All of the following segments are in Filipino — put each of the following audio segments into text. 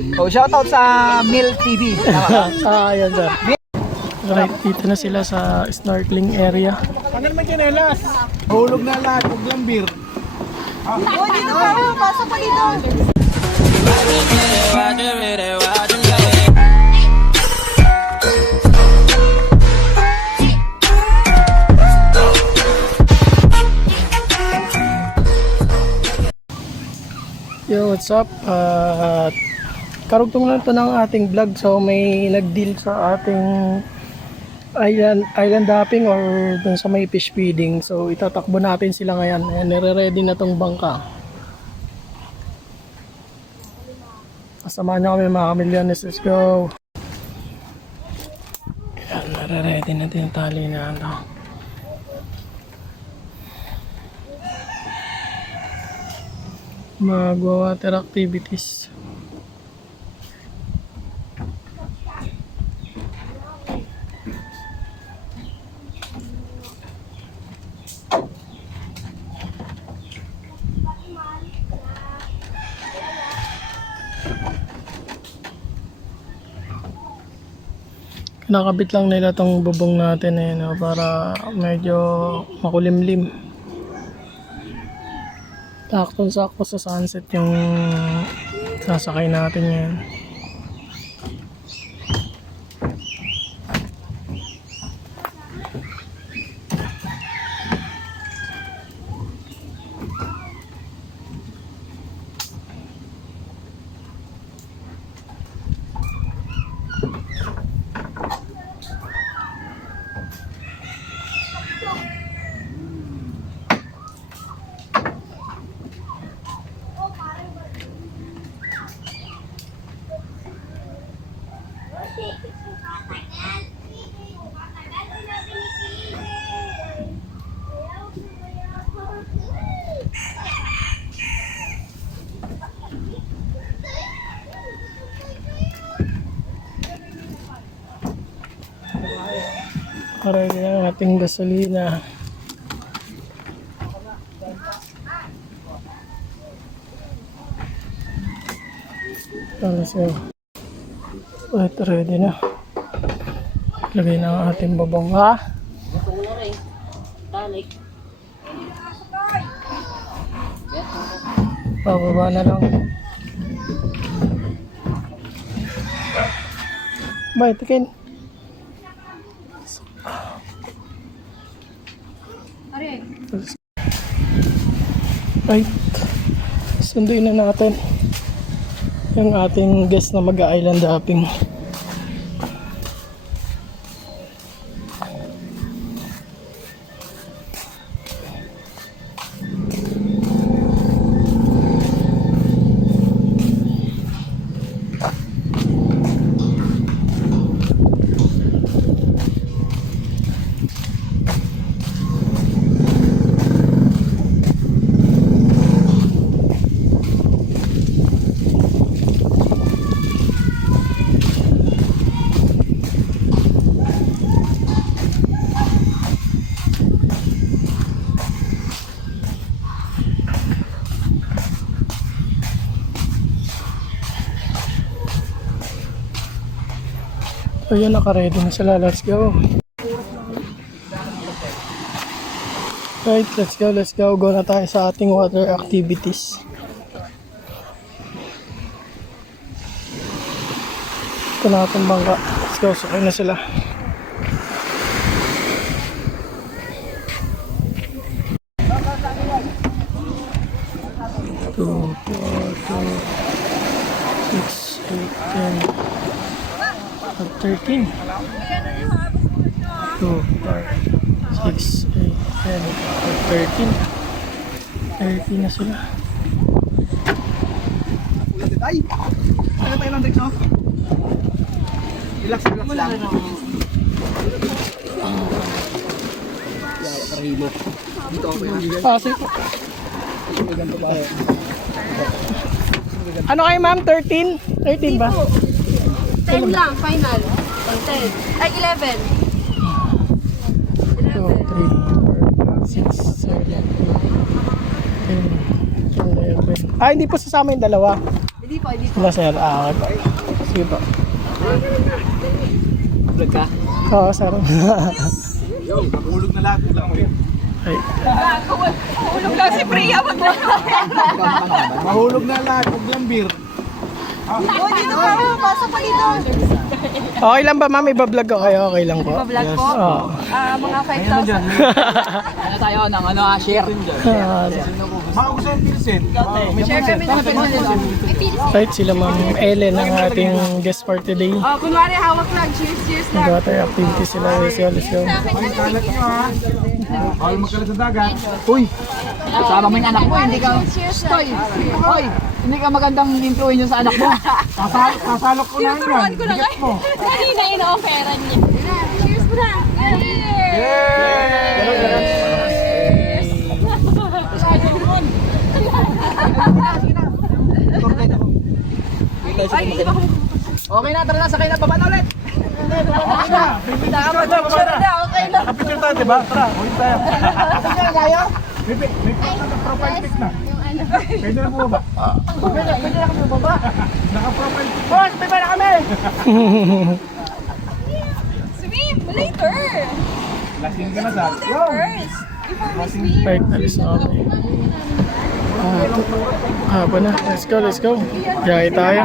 Oh, shoutout sa Mill TV. Tama ba? Ayan sir. Right, dito na sila sa snorkeling area. Ano naman chinelas? Hulog na lahat, huwag lang beer. Oh, dito ka. Pasok pa dito. Yo, what's up? Karugtong lang to ng ating vlog. So may nag-deal sa ating island hopping or dun sa may fish feeding. So itatakbo natin sila ngayon. Ayan, nire-ready na tong bangka. Kasama nyo kami mga kamilyones. Let's go! Ayan, nire-ready natin yung tali na ito. Mag-water activities. Nakabit lang nila tong bubong natin no, para medyo makulimlim. Sakto sa sunset yung sasakay natin ngayon. Ready na ang ating gasolina. Ito ready na. Lagay na ang ating babong ha. Pababa na lang. Bye, tikin. Right, sunduin na natin yung ating guest na mag-island hopping. So yun, naka-ready na sila. Let's go. Right, let's go. Go na tayo sa ating water activities. Ito na ating bangka. Let's go, sakay na sila. Two, four, two, 6, 8, 10. 13 2, 4, 6, 8, 10, 13 na sila. Ay! Ano pa yung Hendrix, no? Relax lang. Dito ako yan. Sige po. Ano kayo ma'am? 13? 13 ba? 10 lang, final. 10. Ay, 11. 2, 3, 4, 5, 6, 7, 8, 10, 11. Ah, hindi po sasama yung dalawa. Hindi Hindi po, hindi po. Wala sir. Okay po. Sige po. Vlog ka? Oo, sir. Hulog na lahat, lambir. Ay. Ulog lang si Priya. Wag na. Mahulog na lahat, lambir. O, dito pa. Pasok pa dito. Okay lang ba ma'am? Iba-vlog ko kayo. Okay lang po. Vlog po. Oo. Mga 5,000. Ano tayo ng ano, share? Maugusan Pilsen. Share kami ng pinili. Right, sila ma'am Ellen ang ating guest for today. Oh, kunwari hawak lang. Cheers, cheers lang. Nagawa tayo activity sila. Let's go, let's go. Kalat nyo ha. Bawal magkalat sa dagat. Uy! Sama mo yung anak mo, hindi ka... Cheers Hoy! Hoy! Hindi ka magandang influence sa anak mo. Sasalok ko na yan. ko na Bigat mo. Kanina ino-offeran niya. Cheers mo na. Okay na, tara na, sakay na, baba na ulit! Okay na. Dapat na, okay na. Kapicture tayo, diba? Tara, ulit tayo. May profile pic na. Pwede na bumaba. Pwede na kami baba. Naka-profile pic. Boss, may na kami! Swim later. Lasing ka na sa. First. Before we swim. Right, alis na kami. Haba na. Let's go, let's go. Jaya tayo.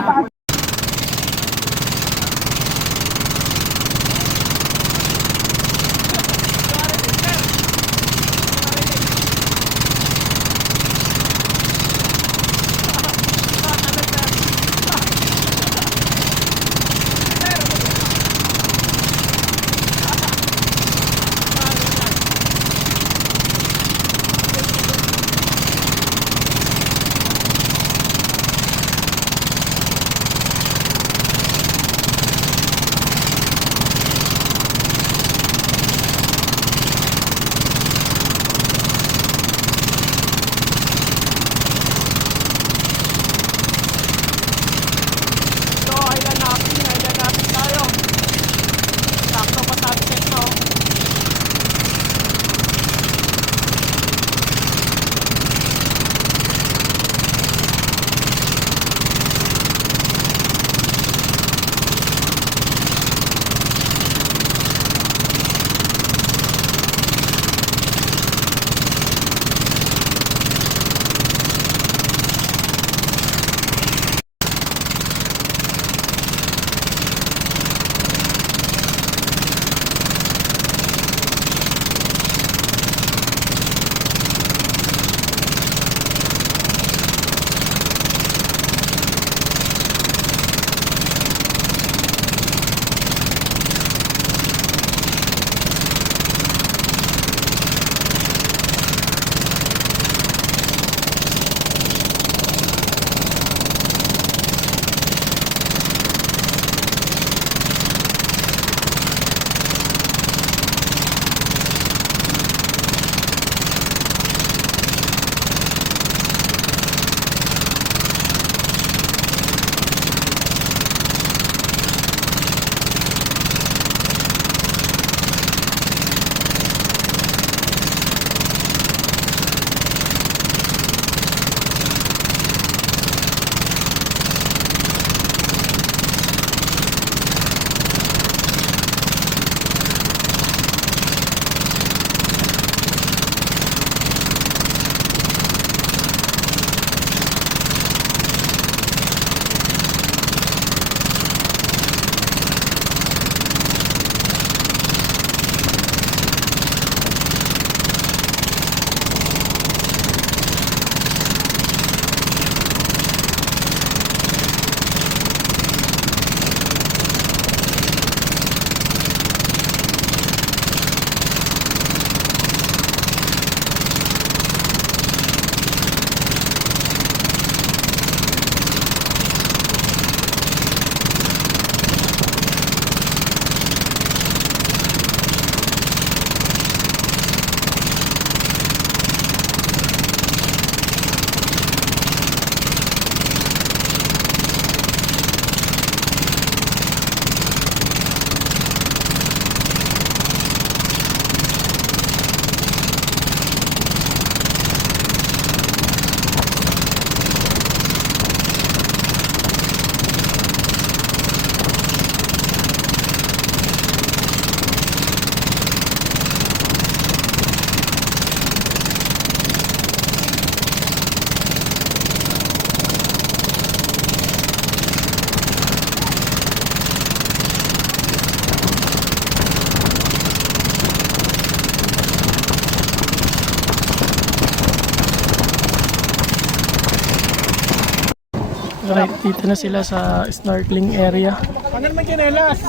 Dito na sila sa snorkeling area. Ano naman chinelas?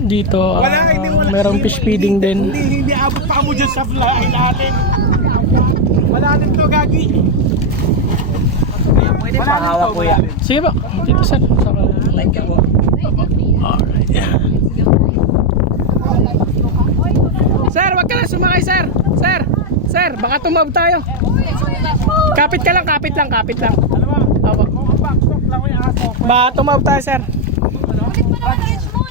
Dito, Hindi wala. merong fish feeding din. Hindi abot pa mo dyan sa ilalim. Malalim to, Gagi. Pwede pa kuya. Sige ba? Dito sir. Alright. Sir, wag ka lang sumakay sir. Sir, baka tumawag tayo. Kapit ka lang, kapit lang. Opo. Baka tumawag tayo sir.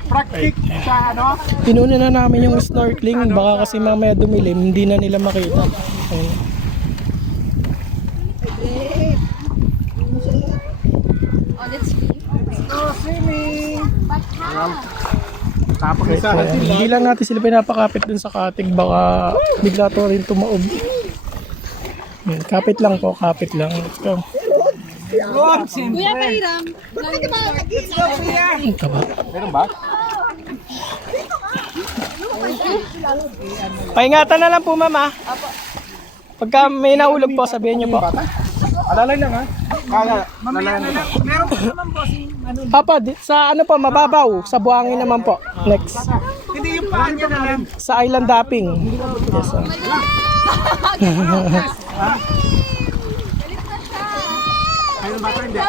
Practic sa ano? Pinuna na namin yung snorkeling. Baka kasi mamaya dumilim, hindi na nila makita. Ayun. Oh, let's see. Swimming. But how? Tapos isa. Ayan. Hindi lang natin sila pinapakapit dun sa katig. Baka bigla to rin tumaob. Ayan, kapit lang po, kapit lang. Let's go. Kuya, pahiram. Ang taba. Meron ba? Paingatan na lang po ma'am ha. Pagka may nahulog po, sabihin niyo po. Alalay lang ha. Mamaya na lang. Meron pa naman bossing. Papa, sa ano po, mababaw. Sa buhangin naman po. Next. Hindi yung paan niya na lang. Sa island hopping. Yes, sir. Ayun ba ito? Hindi.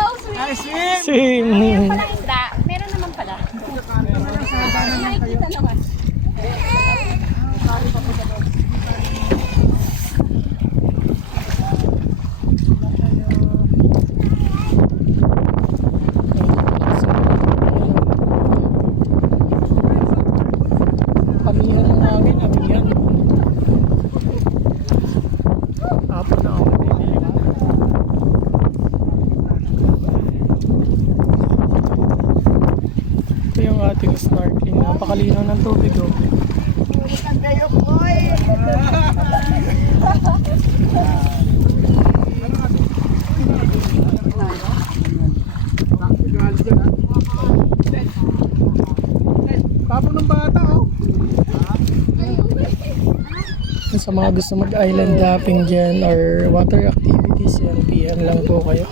Ay, swim! Sim. Isda. Meron naman pala. Nakikita naman. Amihan ng hangin, amihan. Apo na ako. Ito yung ating snorkeling. Napakalinaw ng tubig oh. Tapo ng bata oh. Sa mga gusto mag-island hopping dyan or water activities, yan, PM lang po kayo.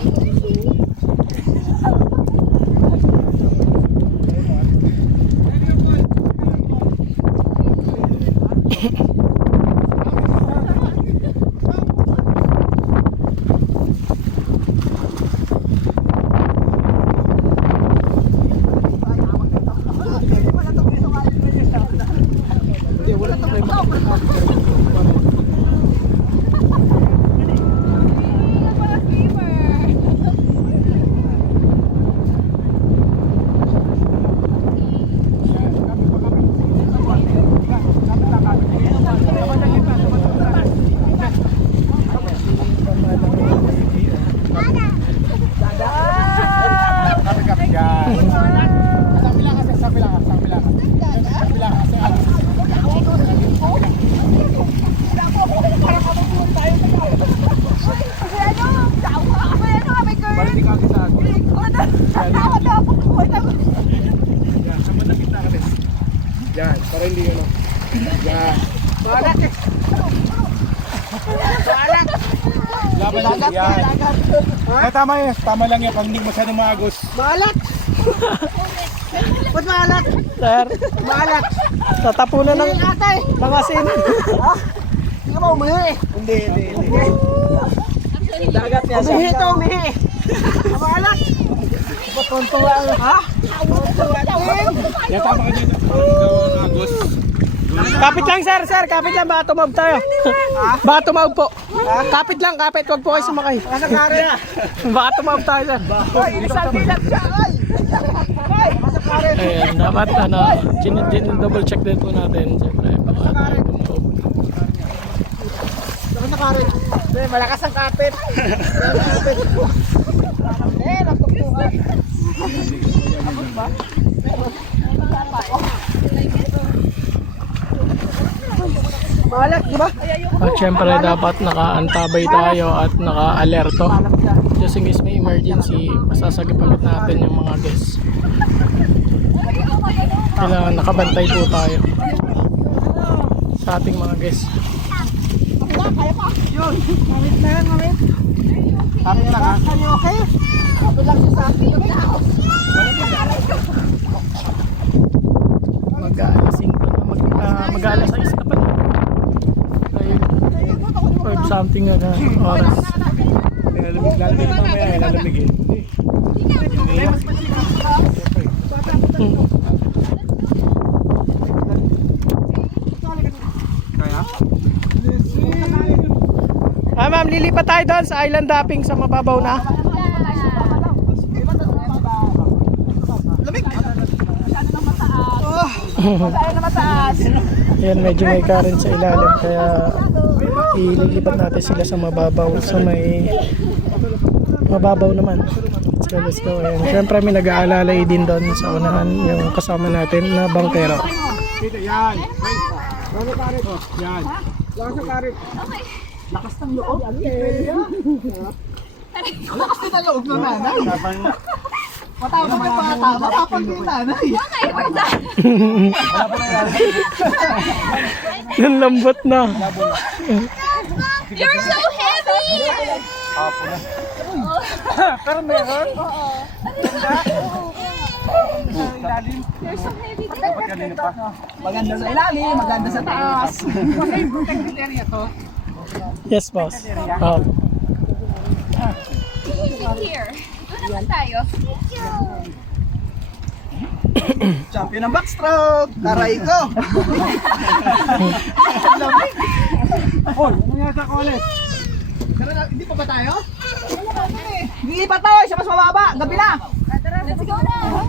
Yan, para hindi yun. Yan. Laban lang yan. Eh, tama yan. Tama lang yan. Pag hindi masyadong maagos. Ba't maalat? Sir, Maalat. tatapunan ng asin. Hindi ka ba umihi? Hindi. Dagat niya siya. Umihi ito, umihi. Maalat. Tonto lang. Ha? Yan, tama ka dyan. Pag hindi agos. Kapit lang sir, kapit lang, baka tumawag tayo. Baka tumawag po. Kapit lang, kapit, wag po kayo sumakay. Baka tumawag tayo sir. Isang bilang siya. Ayan, dapat double check din po natin. Siyempre, baka tayo tumawag. Malakas ang kapit. Natutukan. Maalat, di ba? At syempre dapat nakaantabay tayo at naka-alerto. Just in case may emergency, masasagipan natin yung mga guests. Kailangan nakabantay po tayo sa ating mga guests. Yun. Mamit na yan, mamit. Akin lang ha. Kami okay? Ako lang siya sa akin. Mag-aalas 5 na, mag-aalas 6 na pala. Or something na oras. Lalamig mamaya, lalamig eh. Ma'am, lilipat tayo doon sa island hopping sa mababaw na. Lamig. Yan, medyo may current sa ilalim kaya ililipat natin sila sa mababaw. So may mababaw naman. Let's go, let's go. Ayan. Siyempre may nag-aalalay din doon sa unahan yung kasama natin na bangkero. Dito, yan. Lasa karit. Yan. Lasa karit. Lakas ng loob. Lakas din ang loob ng nanay. Matapang yung bata. Matapang din nanay. Yung lambot na. You're so heavy! Pero meron. You're so heavy. Maganda sa ilalim, maganda sa taas. Yes, boss. Oh. Here. Doon naman tayo. Champion ng backstroke. Taray ko. Lamig. Oh, ano nga sa college? Hindi pa ba tayo? Hindi pa tayo. Siya mas mababa. Gabi na. Let's go na!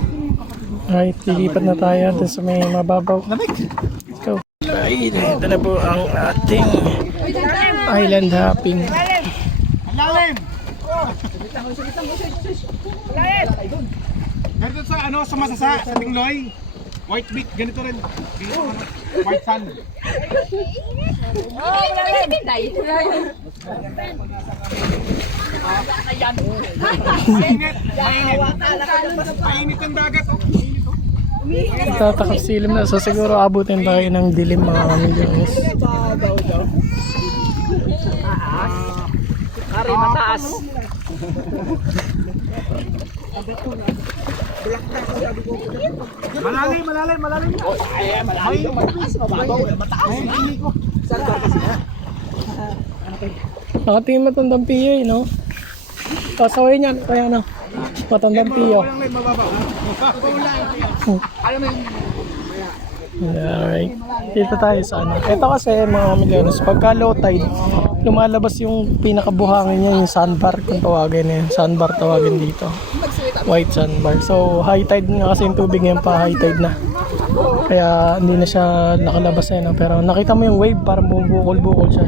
Alright, lilipat na tayo dun sa may mababaw. Lamig. Let's go. Ay, ito na po ang ating island hopping. Ang lalim! Ganito sa ano, sa masasa, sa Tingloy. White beak, ganito rin. Ganito, ano, white sand. Mainit, mainit. Mainit ang dagat, oh. Tatakap silim na. So siguro abutin tayo ng dilim mga kamilyones. Kari mataas. Malalim, malalim, malalim. Mataas, mababaw. Mataas. Nakatingin matandang piyo eh, no? Pasaway niyan, kaya na. Matandang piyo. Walang may mababaw. Alright. Dito tayo sa ano. Ito kasi mga milyones, pagka low tide, lumalabas yung pinakabuhangin niya, yung sandbar kung tawagin niya. Sandbar tawagin dito. White sandbar. So high tide nga kasi yung tubig ngayon pa high tide na. Kaya hindi na siya nakalabas eh, no? Pero nakita mo yung wave, parang bumubukol-bukol siya.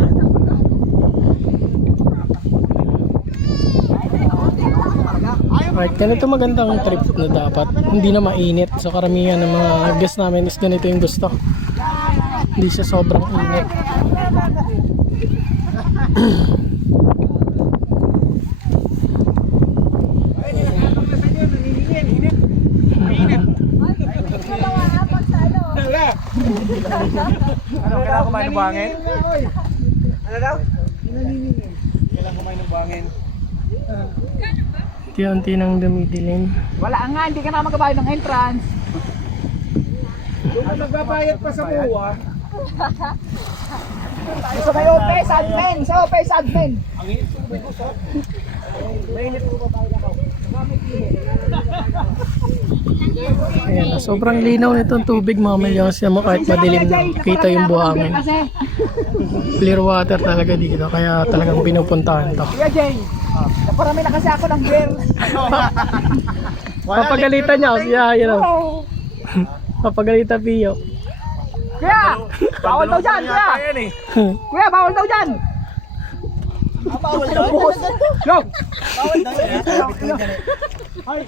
Right, ganito magandang trip na dapat. Hindi na mainit. So karamihan ng mga guests namin is ganito yung gusto. Hindi siya sobrang init. Ano, kailangan kumain ng buhangin? Ano daw? Kailangan kumain ng buhangin. Unti-unti nang dumidilim. Wala nga, hindi ka na magbabayad ng entrance. Ang nagbabayad pa sa buwa. So may OPS admin, so OPS admin. Ayan, sobrang linaw nitong tubig mga milyones mo kahit madilim na kita yung buhangin. Clear water talaga dito kaya talagang pinupuntahan to. Kuya Jay, naparami na kasi ako ng beer. Papagalitan niya, yeah, you know. Papagalitan Pio. Kuya, bawal daw dyan, kuya. Kuya, bawal daw dyan. Bawal daw? Go! Bawal daw yan?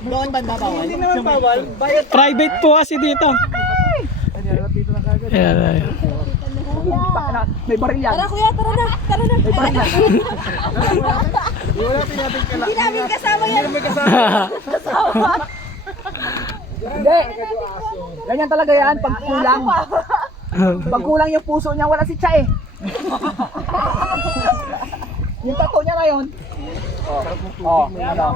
Doon banda bawal? Hindi naman bawal. Private po kasi dito. Ayan, ayan. May baril yan. Tara kuya, tara na. Tara na. May baril yan. Hindi namin kasama yan. Hindi. Ganyan talaga yan pag kulang. Pag kulang yung puso niya, wala si Cha eh. Yung tattoo niya na yun. Oh, ano?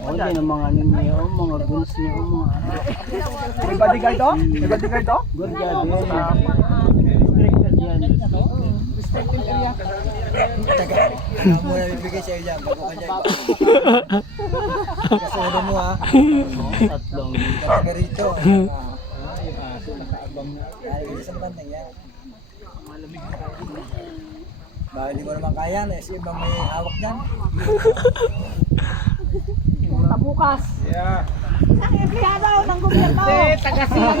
Okay ng mga ano niyo, mga guns niyo, mga ano. May bodyguard to? May bodyguard to? Good job, restricted yan. Restricted area. Muna bibigay sa iyo bago ka dyan. Kasuro mo ha. Tatlong. Taga rito. Yung aso, nakaabang na. Kaya sa bandang yan. Baka hindi mo naman kaya na. Kasi ibang may hawak dyan. Bukas. Yeah. Nakikiyado ng gobyerno. Taga-sila.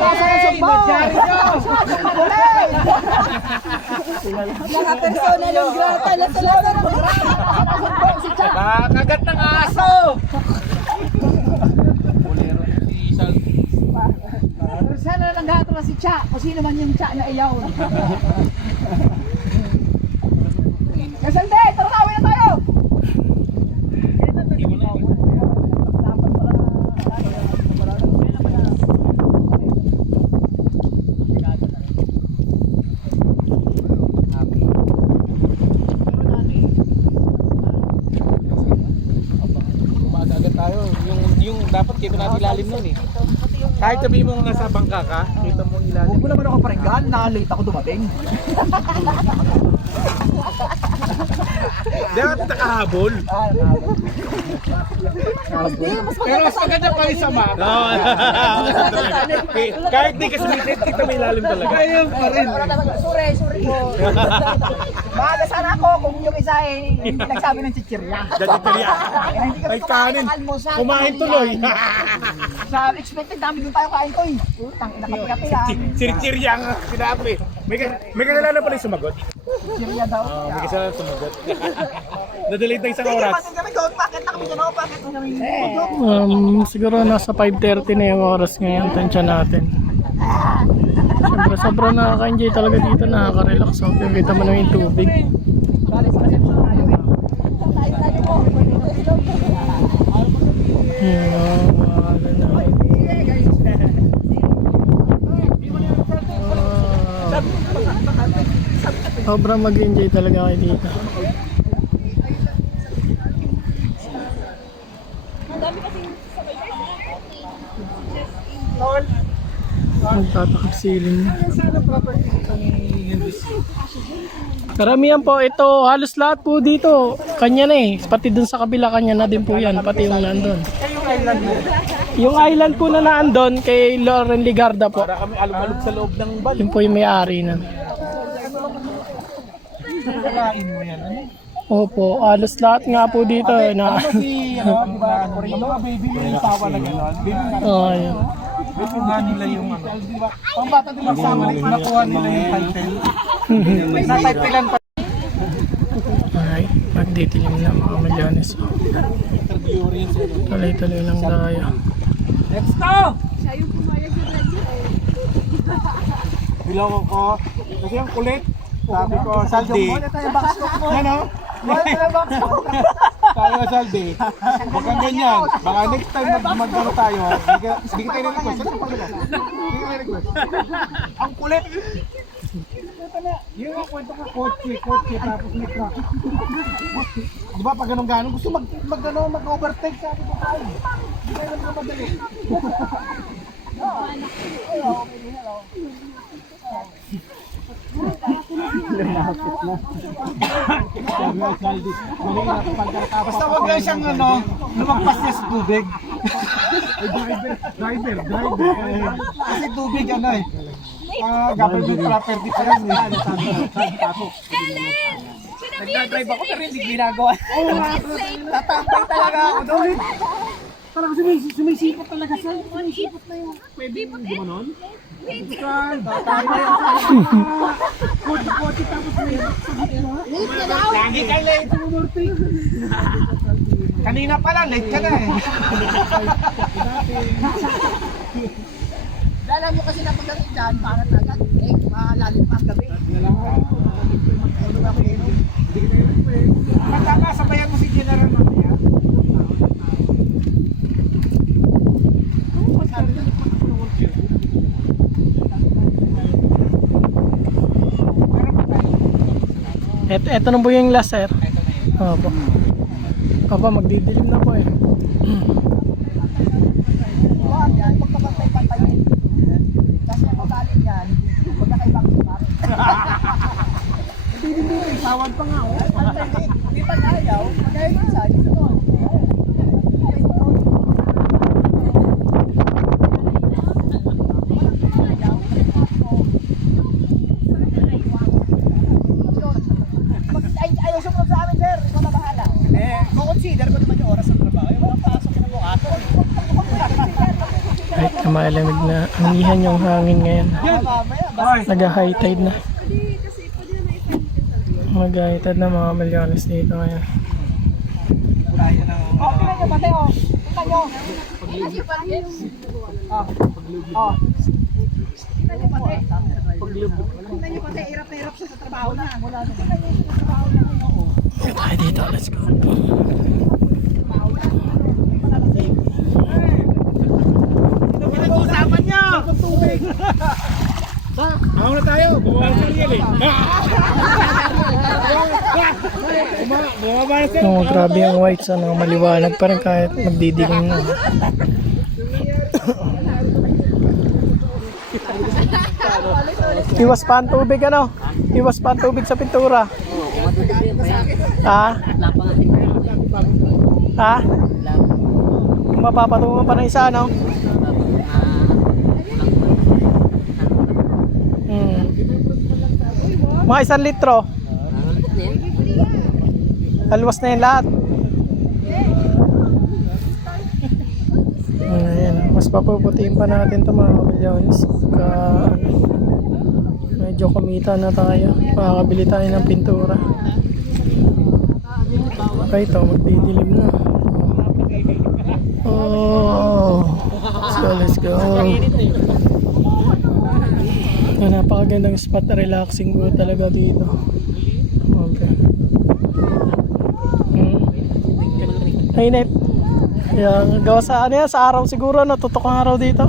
Naka-persona ng grata. Lato-lato ng grata. Kagat ng aso. Sana lang gato na si Cha. Kung sino man yung Cha na iyaw. Kasalde, tarawin na tayo. Agad tayo. Yung dapat kita natin ilalim nun eh. Kahit sabihin mo nasa bangka ka, kita mo ilalim. Huwag mo naman ako paringgan. Na-late ako dumating. Dapat nakahabol. Pero mas maganda pa yung sama. Kahit di ka sumisit, kita may ilalim talaga. Ayun pa rin. Sorry po. Maaga sana ako kung yung isa hindi nagsabi ng chichirya. Dadikariya. May kanin. Kumain tuloy. Sa expected namin doon tayo kain ko eh. Utang, nakapagati yan. Sirchirya ang sinabi. May kakilala pala yung sumagot. Chichirya daw. May kakilala sumagot. Nadelay tayo isang oras. Kami gold packet na kami dyan ako. Packet na kami. Siguro nasa 5:30 na yung oras ngayon. Tansya natin. Siyempre sobrang nakaka-enjoy talaga dito. Nakaka-relax. So, kita mo na yung tubig. Sobrang mag-enjoy talaga kayo dito. Magtatakap ceiling. Karamihan po ito, halos lahat po dito kanya na eh. Pati dun sa kabila kanya na din po yan, pati yung nandun. Yung island po na naandun kay Lauren Ligarda po. Para kami alog-alog sa loob ng bal. Yun po yung may-ari na. Kakain mo yan. Ano? Opo, halos lahat nga po dito eh, na. Si ano, di ba? Yung mga baby mo yung sawa na gano'n. Oh, yun. Nakuha nila yung ano. Pang bata di ba sama nakuha nila yung title. Na-titlean pa. Alright, magditilim na mga milyones. Tuloy-tuloy lang tayo. Let's go! Bilaw ko. Kasi ang kulit. Sabi ko, Saldi. Ano? Tayo, Saldi. Huwag kang ganyan. Baka next time mag-ano tayo. Hindi ka tayo na-request. Hindi ka tayo ang kulit. Yung kwento ko, kotse, tapos may truck. Diba pag ganun-ganon, gusto mag-overtake sabi ko tayo. Hindi tayo naman madali. Basta wag lang siyang lumagpas niya sa tubig. Driver. Kasi tubig government property pa yan. Nagdadrive ako pero hindi ginagawa. Tatambay talaga ako doon. Parang sumisipot talaga siya. Sumisipot na yung pwede yung gumanon. Kotse tapos may lagi kayo late. Kanina pa lang, late ka na eh. Alam mo kasi na pagdating dyan, para agad, malalim pa ang gabi. Magkakasabayan mo si General mamaya. Eto na po yung last, sir. Opo. Opo, magdidilim na po eh. Yan, pagkabantay-bantay. Kasi ang magaling yan, magkakaibang lugar. Hindi, tawad pa nga. Hindi pa ayaw, magkaya isa, dito doon. Ayaw sumunod sa amin, sir. Ikaw na bahala. Kukonsider ko naman yung oras ng trabaho. Walang pasok na bukas. Kahit na malamig na anihan yung hangin ngayon. Nag-high tide na. Mag-high tide na mga milyones dito ngayon. Oh, tingnan nyo, pati oh. Tingnan nyo. Oh. Tingnan nyo, pati. Tingnan nyo, pati. Hirap na hirap siya sa trabaho na. Wala na. Tingnan nyo sa trabaho na. Ito tayo dito, let's go. Pinag-uusapan niyo! Tubig! Ako na tayo! Bumawa sa real eh! Bumaba na siya! Oh, grabe yung white sun, maliwanag pa rin kahit magdidilim na. Iwas pa ang tubig ano? Iwas pa ang tubig sa pintura. Ha? Ha? Mapapatungan pa ng isa no? Mga 1 litro. Alwas na yung lahat. Ayan, mas papuputiin pa natin ito mga milyones. Medyo kumita na tayo. Makakabili tayo ng pintura. Okay, ito magdidilim na. Oh, let's go. Napakagandang spot, relaxing po talaga dito. Okay. Init. Kaya gawa sa ano yan, sa araw siguro, natutok ang araw dito.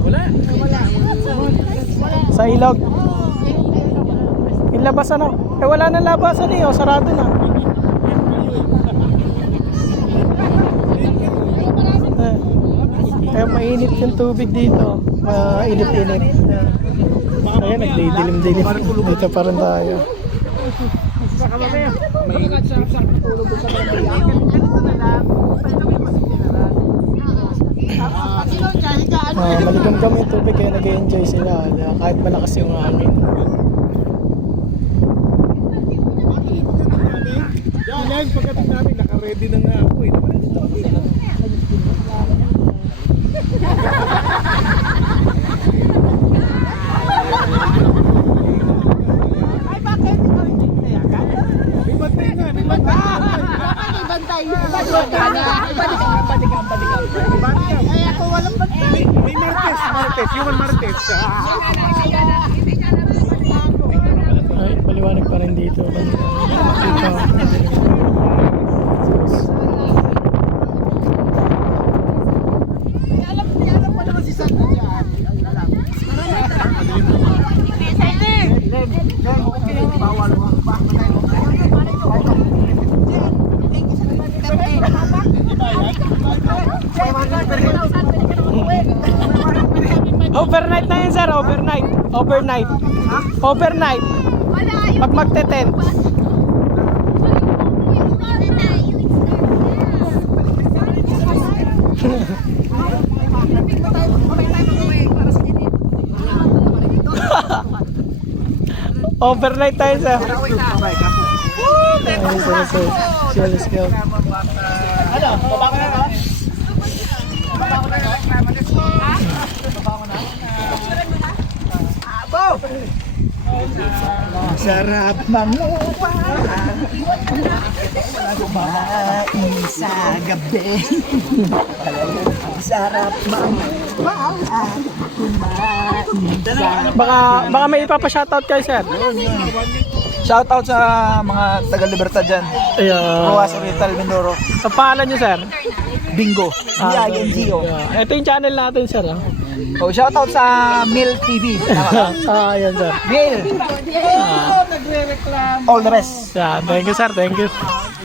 Sa ilog. Yung labas ano? Eh wala na labasan eh, sarado na. Kaya mainit yung tubig dito. Init-init. Ayan, nagdidilim-dilim. Dito pa rin tayo. Maligam kami yung tubig kaya nag-enjoy sila. Kahit malakas yung hangin. Yan, pagdating namin, naka-ready na nga ako eh. Ay, bakit? May bantay nga, may bantay. Bantay. Bantay. Ay, ako walang bantay. May Martes, human Martes. Ay, paliwanag pa rin dito. Alam mo naman si Sandra dyan. Bawal mo. Overnight na yun sir, overnight. Overnight. Overnight. Pag magte-tent. Overnight tayo sir. Let's go. Ano? Baba ko na no? Sarap mangupa kumain sa gabi. Sarap mangupa kumain sa Baka may ipapa-shoutout kayo sir. Shoutout sa mga taga-Libertad dyan. Ayan. Ruas Oriental Mindoro. Sa pangalan nyo sir? Bingo. Ah, B-I-N-G-O. Ito yung channel natin sir. Oh, shoutout sa Mil TV. Tama ba? Yan sir. Mil. Nagre-reklamo. All the best. Thank you sir, thank you.